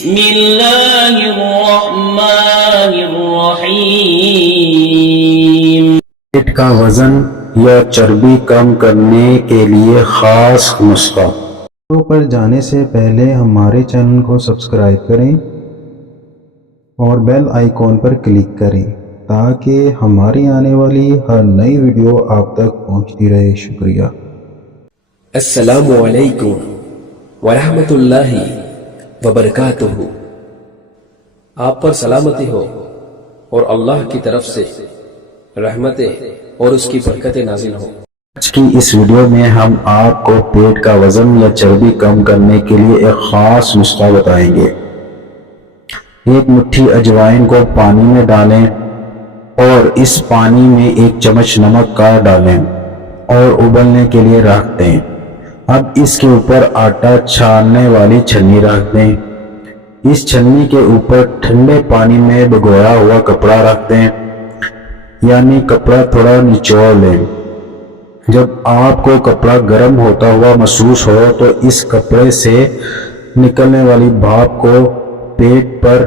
بسم اللہ الرحمن الرحیم۔ پیٹ کا وزن یا چربی کم کرنے کے لیے خاص نسخہ۔ ویڈیو پر جانے سے پہلے ہمارے چینل کو سبسکرائب کریں اور بیل آئیکن پر کلک کریں تاکہ ہماری آنے والی ہر نئی ویڈیو آپ تک پہنچتی رہے۔ شکریہ۔ السلام علیکم ورحمۃ اللہ وبرکاتہ۔ آپ پر سلامتی ہو اور اللہ کی طرف سے رحمتیں اور اس کی برکتیں نازل ہو۔ آج کی اس ویڈیو میں ہم آپ کو پیٹ کا وزن یا چربی کم کرنے کے لیے ایک خاص نسخہ بتائیں گے۔ ایک مٹھی اجوائن کو پانی میں ڈالیں اور اس پانی میں 1 چمچ نمک کا ڈالیں اور ابلنے کے لیے رکھ دیں۔ اب اس کے اوپر آٹا چھاننے والی چھنی رکھ دیں۔ اس چھنی کے اوپر ٹھنڈے پانی میں بھگویا ہوا کپڑا رکھ دیں، یعنی کپڑا تھوڑا نچوڑ لیں۔ جب آپ کو کپڑا گرم ہوتا ہوا محسوس ہو تو اس کپڑے سے نکلنے والی بھاپ کو پیٹ پر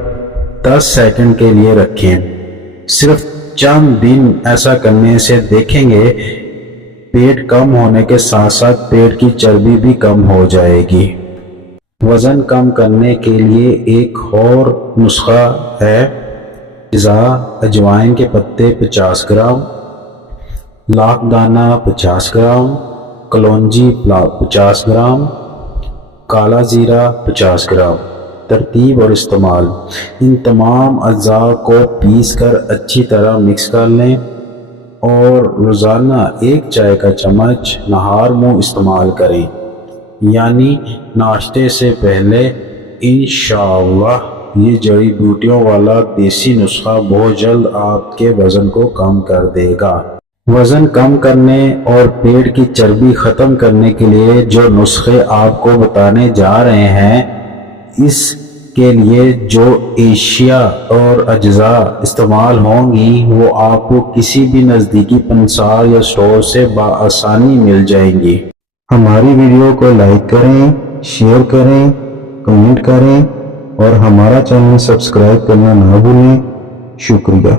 10 سیکنڈ کے لیے رکھیں۔ صرف چند دن ایسا کرنے سے دیکھیں گے پیٹ کم ہونے کے ساتھ ساتھ پیٹ کی چربی بھی کم ہو جائے گی۔ وزن کم کرنے کے لیے ایک اور نسخہ ہے۔ اجوائن کے پتے 50 گرام، لاکھ دانہ 50 گرام، کلونجی 50 گرام، کالا زیرہ 50 گرام۔ ترتیب اور استعمال: ان تمام اجزاء کو پیس کر اچھی طرح مکس کر لیں اور روزانہ 1 چائے کا چمچ نہار منہ استعمال کریں، یعنی ناشتے سے پہلے۔ انشاءاللہ یہ جڑی بوٹیوں والا دیسی نسخہ بہت جلد آپ کے وزن کو کم کر دے گا۔ وزن کم کرنے اور پیٹ کی چربی ختم کرنے کے لیے جو نسخے آپ کو بتانے جا رہے ہیں، اس کے لیے جو اشیاء اور اجزاء استعمال ہوں گی وہ آپ کو کسی بھی نزدیکی پنسار یا اسٹور سے بآسانی مل جائیں گی۔ ہماری ویڈیو کو لائک کریں، شیئر کریں، کمنٹ کریں اور ہمارا چینل سبسکرائب کرنا نہ بھولیں۔ شکریہ۔